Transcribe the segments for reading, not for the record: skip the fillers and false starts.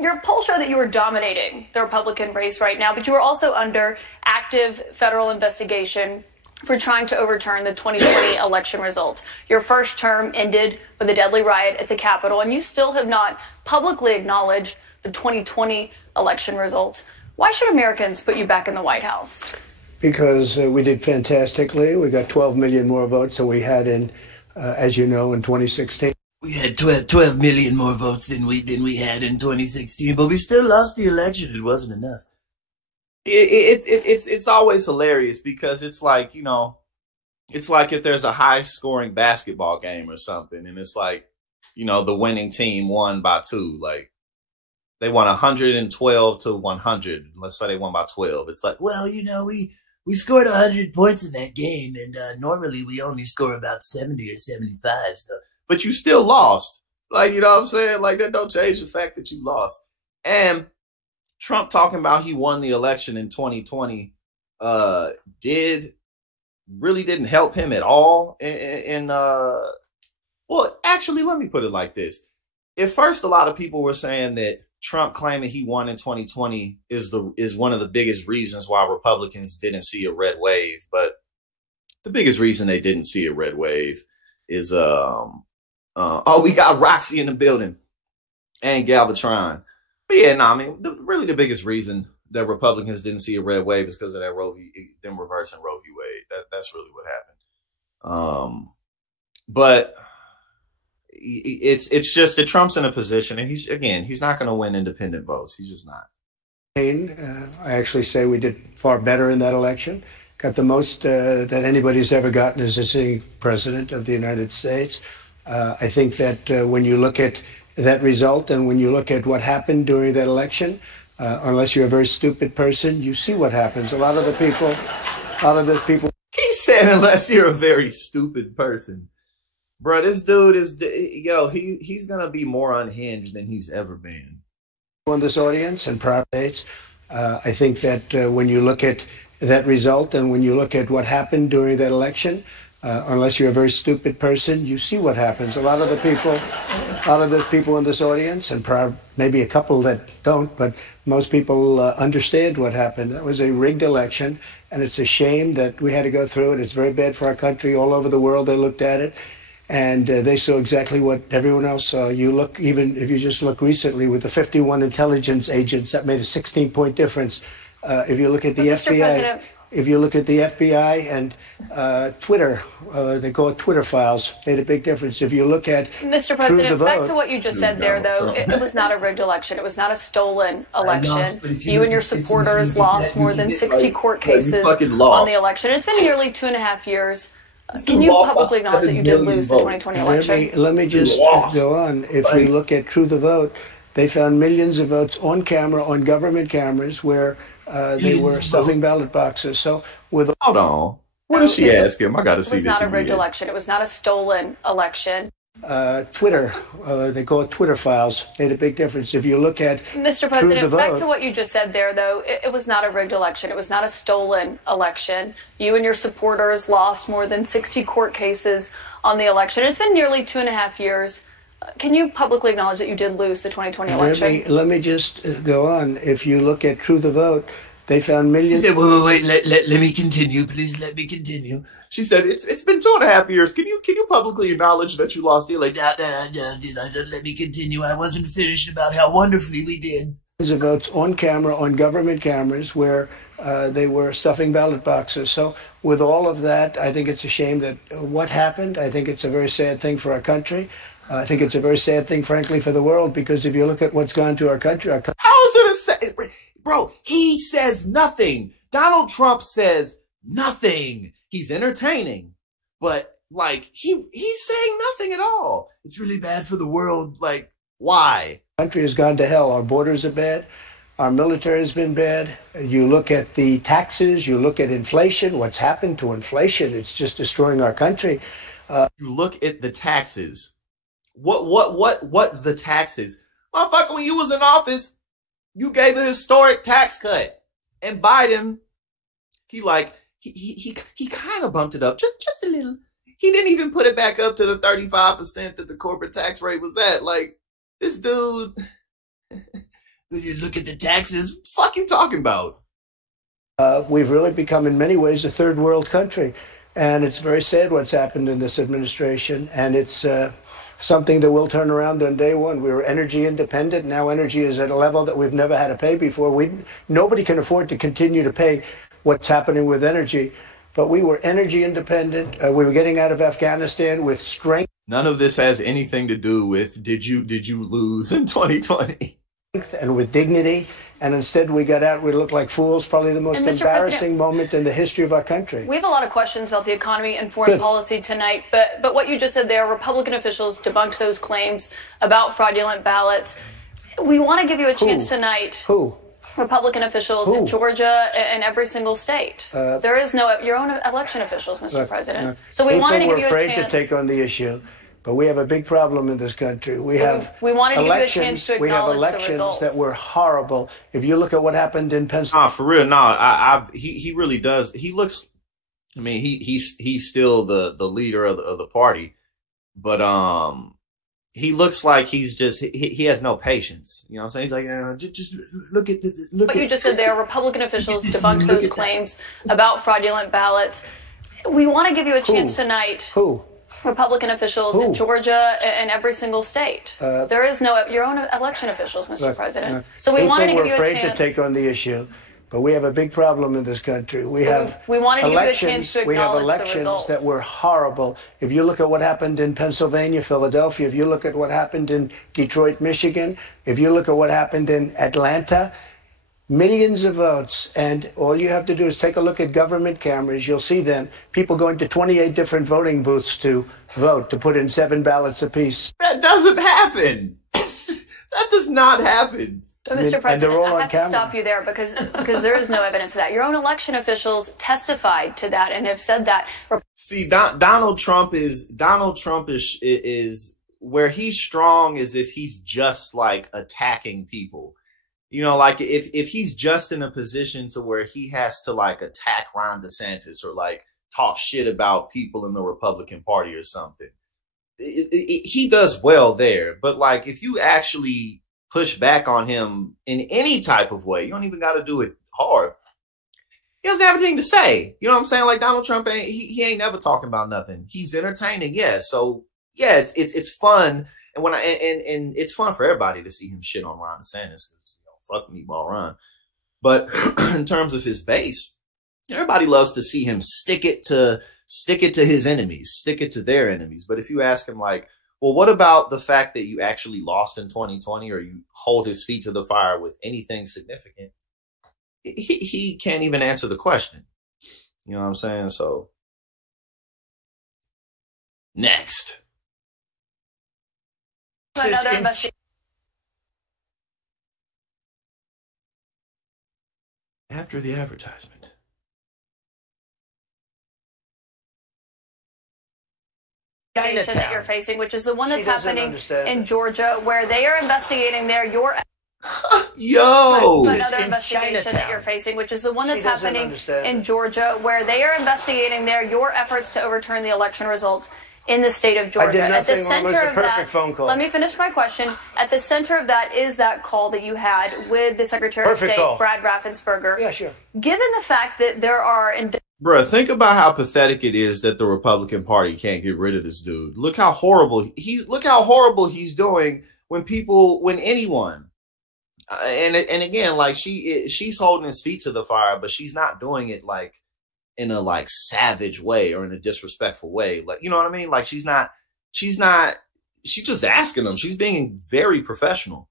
Your poll showed that you were dominating the Republican race right now, but you were also under active federal investigation for trying to overturn the 2020 election results. Your first term ended with a deadly riot at the Capitol, and you still have not publicly acknowledged the 2020 election results. Why should Americans put you back in the White House? Because we did fantastically. We got 12 million more votes than we had as you know, in 2016. We had 12 million more votes than we had in 2016, but we still lost the election. It wasn't enough. It's always hilarious because it's like, you know, it's like if there's a high scoring basketball game or something, and it's like, you know, the winning team won by 2, like they won 112 to 100. Let's say they won by 12. It's like, well, you know, we scored 100 points in that game, and normally we only score about 70 or 75. So, but you still lost. Like, you know what I'm saying? Like, that don't change the fact that you lost. And Trump talking about he won the election in 2020 really didn't help him at all. Well, actually, let me put it like this. At first, a lot of people were saying that Trump claiming he won in 2020 is one of the biggest reasons why Republicans didn't see a red wave. But the biggest reason they didn't see a red wave is we got Roxy in the building and Galvatron. But yeah, no, I mean, really the biggest reason that Republicans didn't see a red wave is because of that them reversing Roe v. Wade. That's really what happened. But it's just that Trump's in a position, and he's not going to win independent votes. He's just not. I actually say we did far better in that election. Got the most that anybody's ever gotten as a sitting president of the United States. I think that when you look at that result and when you look at what happened during that election, unless you're a very stupid person, you see what happens. A lot of the people. He said, unless you're a very stupid person. Bro, this dude is, he's going to be more unhinged than he's ever been. On this audience and proud states, I think that when you look at that result and when you look at what happened during that election, unless you're a very stupid person, you see what happens. A lot of the people in this audience, and maybe a couple that don't, but most people understand what happened. That was a rigged election, and it's a shame that we had to go through it. It's very bad for our country. All over the world, they looked at it, and they saw exactly what everyone else saw. Even if you just look recently with the 51 intelligence agents, that made a 16-point difference. If you look at the FBI. If you look at the FBI and Twitter, they call it Twitter files, made a big difference. If you look at Mr. President, back to what you just said there, though, it was not a rigged election. It was not a stolen election. You and your supporters lost more than 60 court cases on the election. It's been nearly 2.5 years. Can you publicly acknowledge that you did lose the 2020 election? Let me just go on. If you look at True the Vote, they found millions of votes on camera, on government cameras, where they were stuffing ballot boxes. So hold on. What did she ask him? I got to see this. It was not a rigged election. It was not a stolen election. Twitter, they call it Twitter files, made a big difference. If you look at Mr. President, back to what you just said there, though, it was not a rigged election. It was not a stolen election. You and your supporters lost more than 60 court cases on the election. It's been nearly 2.5 years. Can you publicly acknowledge that you did lose the 2020 election? Let me just go on. If you look at True the Vote, they found millions. Wait, let me continue. Please let me continue. She said, it's been 2.5 years. Can you publicly acknowledge that you lost the election? Let me continue. I wasn't finished about how wonderfully we did. Of votes on camera, on government cameras, where they were stuffing ballot boxes. So with all of that, I think it's a shame that what happened. I think it's a very sad thing for our country. I think it's a very sad thing, frankly, for the world, because if you look at what's gone to our country, how is it a sad? Bro, he says nothing. Donald Trump says nothing. He's entertaining, but like he's saying nothing at all. It's really bad for the world. Like, why? Country has gone to hell. Our borders are bad. Our military has been bad. You look at the taxes. You look at inflation. What's happened to inflation? It's just destroying our country. You look at the taxes. What the taxes? Motherfucker, when you was in office, you gave a historic tax cut. And Biden, he kind of bumped it up just a little. He didn't even put it back up to the 35% that the corporate tax rate was at. Like, this dude, Then you look at the taxes. What the fuck you talking about? We've really become, in many ways, a third world country. And it's very sad what's happened in this administration. And it's something that will turn around on day one. We were energy independent. Now energy is at a level that we've never had to pay before. Nobody can afford to continue to pay what's happening with energy. But we were energy independent. We were getting out of Afghanistan with strength. None of this has anything to do with did you lose in 2020? And with dignity, and instead we got out, we looked like fools, probably the most embarrassing moment in the history of our country. We have a lot of questions about the economy and foreign policy tonight, but what you just said there, Republican officials debunked those claims about fraudulent ballots. We want to give you a chance tonight. Who? Republican officials in Georgia and every single state. There is no, your own election officials, Mr. President. So we wanted to give you a chance. People were afraid to take on the issue. But we have a big problem in this country. We wanted to give you a chance to acknowledge we have elections that were horrible. If you look at what happened in Pennsylvania, for real, he really does. He looks. I mean, he's still the leader of the party, but he looks like he's just he has no patience. You know what I'm saying? He's like, just look at what you just said there. Republican officials debunked those claims about fraudulent ballots. We want to give you a chance tonight. Who? Republican officials in Georgia and every single state. There is no, your own election officials, Mr. President. So we wanted to give you a chance. People were afraid to take on the issue, but we have a big problem in this country. We wanted to give you a chance to acknowledge we have the elections results. that were horrible. If you look at what happened in Pennsylvania, Philadelphia, if you look at what happened in Detroit, Michigan, if you look at what happened in Atlanta, millions of votes, and all you have to do is take a look at government cameras. You'll see them. People going to 28 different voting booths to vote, to put in 7 ballots apiece. That doesn't happen. That does not happen. So, Mr. President, I have to stop you there because there is no evidence of that. Your own election officials testified to that and have said that. See, Donald Trump is where he's strong is if he's just like attacking people. You know, like if he's just in a position to where he has to like attack Ron DeSantis or like talk shit about people in the Republican Party or something, he does well there. But like if you actually push back on him in any type of way, you don't even got to do it hard. He doesn't have anything to say. You know what I'm saying? Like Donald Trump he ain't never talking about nothing. He's entertaining, yeah. So yeah, it's fun, and and it's fun for everybody to see him shit on Ron DeSantis. Fuck me, ball run. But in terms of his base, everybody loves to see him stick it to his enemies, stick it to their enemies. But if you ask him like, well, what about the fact that you actually lost in 2020 or you hold his feet to the fire with anything significant, he can't even answer the question. You know what I'm saying? So next. Another investigation. After the advertisement. That you're facing, which is the one that's happening in Georgia, where they are investigating your another investigation that you're facing, which is the one that's happening in Georgia, where they are investigating your efforts to overturn the election results in the state of Georgia. At the center of that, phone call. Let me finish my question. At the center of that is that call that you had with the Secretary of State, Brad Raffensperger. Yeah, sure. Given the fact that there are... Bruh, think about how pathetic it is that the Republican Party can't get rid of this dude. Look how horrible he's doing when anyone. And again, like she's holding his feet to the fire, but she's not doing it like in a like savage way or in a disrespectful way. Like, you know what I mean? Like she's just asking them. She's being very professional.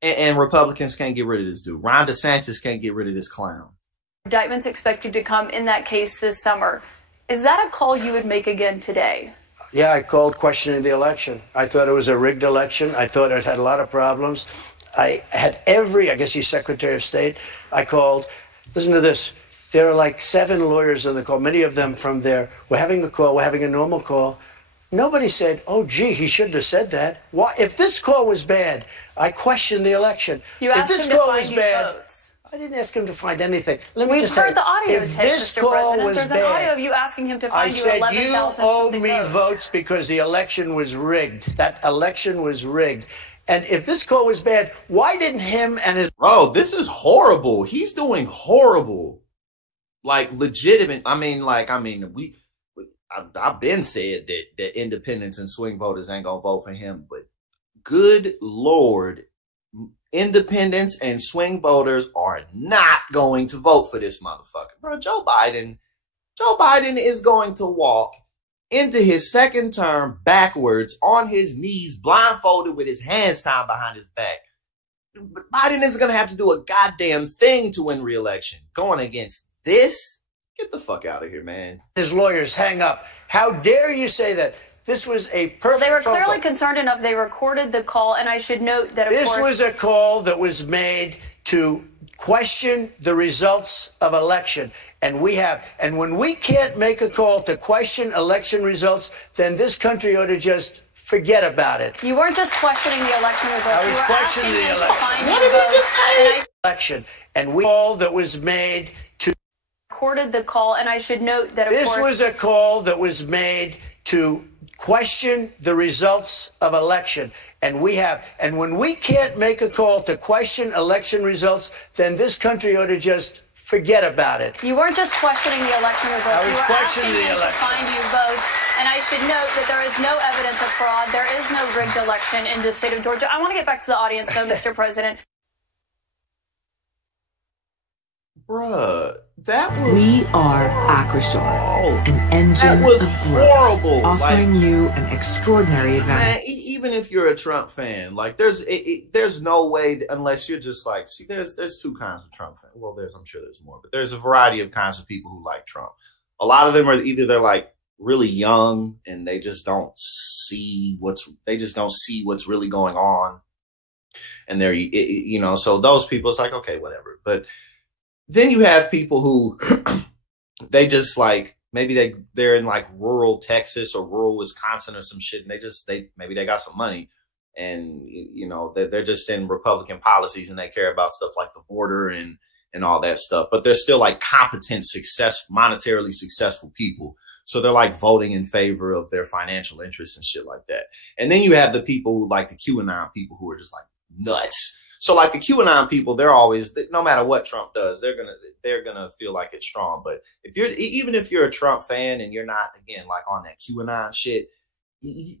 And Republicans can't get rid of this dude. Ron DeSantis can't get rid of this clown. Indictments expected to come in that case this summer. Is that a call you would make again today? Yeah, I called questioning the election. I thought it was a rigged election. I thought it had a lot of problems. I had I guess he's Secretary of State. I called, listen to this. There are like 7 lawyers on the call, many of them from there. We're having a call, we're having a normal call. Nobody said, oh, gee, he shouldn't have said that. Why? If this call was bad, I questioned the election. You asked him to find you votes. I didn't ask him to find anything. We've heard the audio tape, Mr. President. There's an audio of you asking him to find you 11,000 you owe me votes because the election was rigged. That election was rigged. And if this call was bad, why didn't him and his... Bro, this is horrible. He's doing horrible. Like, legitimate. I've been said that independents and swing voters ain't gonna vote for him, but good Lord, independents and swing voters are not going to vote for this motherfucker. Bro, Joe Biden is going to walk into his second term backwards on his knees, blindfolded with his hands tied behind his back. Biden isn't going to have to do a goddamn thing to win re-election. Going against this? Get the fuck out of here, man. His lawyers hang up. How dare you say that? This was a perfect Well, they were phone clearly call. concerned enough. They recorded the call, and I should note that, of This course, was a call that was made to question the results of election. And when we can't make a call to question election results, then this country ought to just forget about it. you weren't just questioning the election results. I was You were questioning asking the him to election. find What you did he votes, just say? and I Election. And we call that was made to... recorded the call, and I should note that, of This course, was a call that was made to question the results of election. And when we can't make a call to question election results, then this country ought to just forget about it. you weren't just questioning the election results. I was You were questioning asking the him to election. find you votes, and I should note that there is no evidence of fraud. There is no rigged election in the state of Georgia. I want to get back to the audience, though, Mr. President. Bruh, that was... We are Acrisure, an engine That was of growth, horrible. offering you an extraordinary advantage. Man, even if you're a Trump fan, like there's no way unless you're just like, see, there's two kinds of Trump fans. Well, I'm sure there's more, but there's a variety of kinds of people who like Trump. A lot of them are either they're like really young and they just don't see what's really going on, and they're so those people, it's like, okay, whatever. But then you have people who they just like, maybe they're in like rural Texas or rural Wisconsin or some shit, and maybe they got some money, and they're just in Republican policies and they care about stuff like the border and all that stuff. But they're still like competent, monetarily successful people. So they're like voting in favor of their financial interests and shit like that. And then you have the people who like the QAnon people who are just like nuts. So like the QAnon people, they're always, no matter what Trump does, they're gonna feel like it's strong. But even if you're a Trump fan and you're not, again, like on that QAnon shit,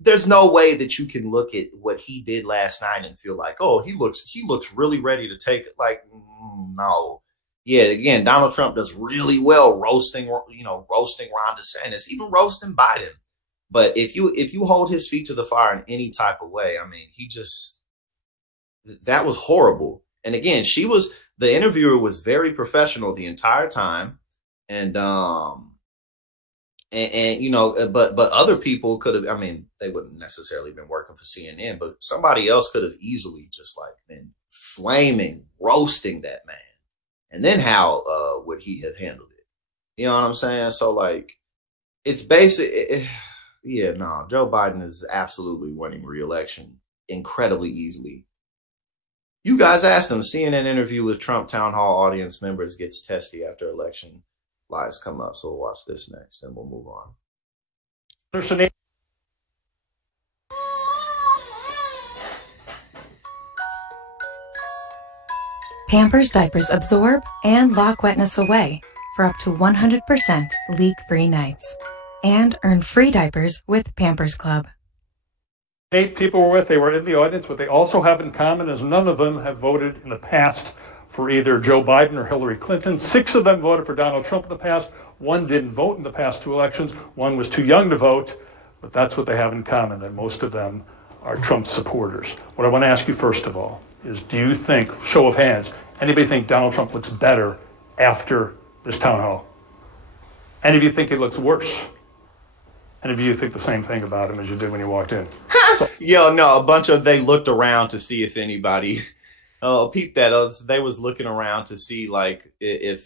there's no way that you can look at what he did last night and feel like, oh, he looks really ready to take it. Like, no. Yeah, again, Donald Trump does really well roasting Ron DeSantis, even roasting Biden. But if you hold his feet to the fire in any type of way, I mean, that was horrible. And again, the interviewer was very professional the entire time. And but other people could have, I mean, they wouldn't necessarily been working for CNN, but somebody else could have easily just like been flaming, roasting that man. And then how would he have handled it? You know what I'm saying? So like, it's basic. Joe Biden is absolutely winning re-election incredibly easily. You guys asked him. CNN interview with Trump town hall audience members gets testy after election lies come up. So we'll watch this next and we'll move on. Pampers diapers absorb and lock wetness away for up to 100% leak-free nights. And earn free diapers with Pampers Club. 8 people were with, they were in the audience. What they also have in common is none of them have voted in the past for either Joe Biden or Hillary Clinton. 6 of them voted for Donald Trump in the past. 1 didn't vote in the past 2 elections. 1 was too young to vote, but that's what they have in common, that most of them are Trump supporters. What I want to ask you first of all is, do you think, show of hands, anybody think Donald Trump looks better after this town hall? Any of you think he looks worse? Any of you think the same thing about him as you did when you walked in? Yo, no, they looked around to see if anybody, peep that. They was looking around to see like if,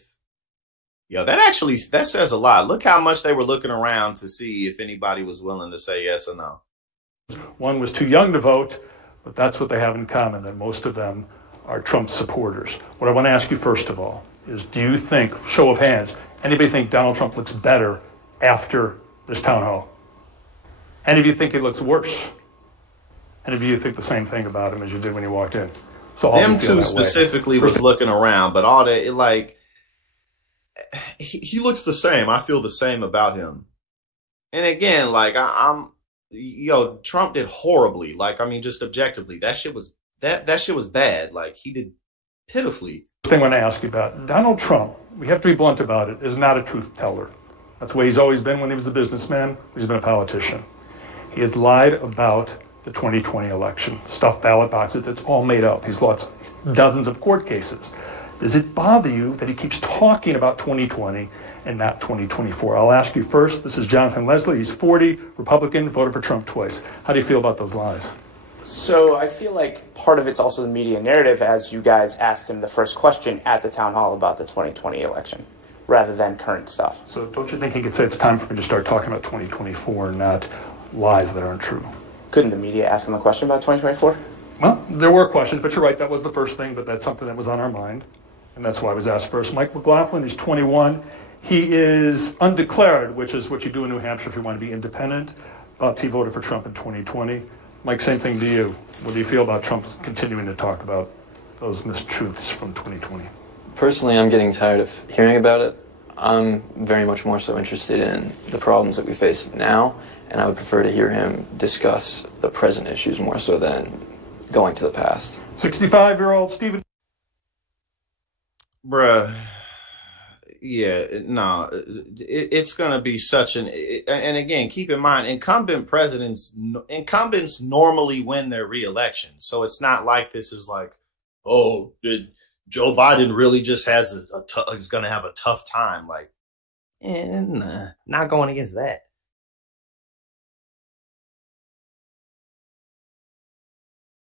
that says a lot. Look how much they were looking around to see if anybody was willing to say yes or no. 1 was too young to vote, but that's what they have in common, that most of them are Trump supporters. What I want to ask you first of all is, do you think, show of hands, anybody think Donald Trump looks better after this town hall? Any of you think he looks worse? And do you think the same thing about him as you did when you walked in? So them two specifically was looking around, but all that, he looks the same. I feel the same about him. And again, like Trump did horribly. Like, I mean, just objectively, that shit was bad. Like, he did pitifully. The thing I want to ask you about Donald Trump, we have to be blunt about it, is not a truth teller. That's the way he's always been when he was a businessman. He's been a politician. He has lied about the 2020 election, stuffed ballot boxes. It's all made up. He's lost dozens of court cases. Does it bother you that he keeps talking about 2020 and not 2024? I'll ask you first. This is Jonathan Leslie. He's 40, Republican, voted for Trump twice. How do you feel about those lies? So I feel like part of it's also the media narrative, as you guys asked him the first question at the town hall about the 2020 election, rather than current stuff. So don't you think he could say it's time for me to start talking about 2024 and not lies that aren't true? Couldn't the media ask him a question about 2024? Well, there were questions, but you're right. That was the first thing, but that's something that was on our mind. And that's why I was asked first. Mike McLaughlin is 21. He is undeclared, which is what you do in New Hampshire if you want to be independent. But he voted for Trump in 2020. Mike, same thing to you. What do you feel about Trump continuing to talk about those mistruths from 2020? Personally, I'm getting tired of hearing about it. I'm very much more so interested in the problems that we face now, and I would prefer to hear him discuss the present issues more so than going to the past. 65-year-old Stephen. Bruh, yeah, no, it's going to be such and again, keep in mind, incumbents normally win their re-election. So it's not like this is like, oh, did Joe Biden really just is going to have a tough time? Like, nah, not going against that.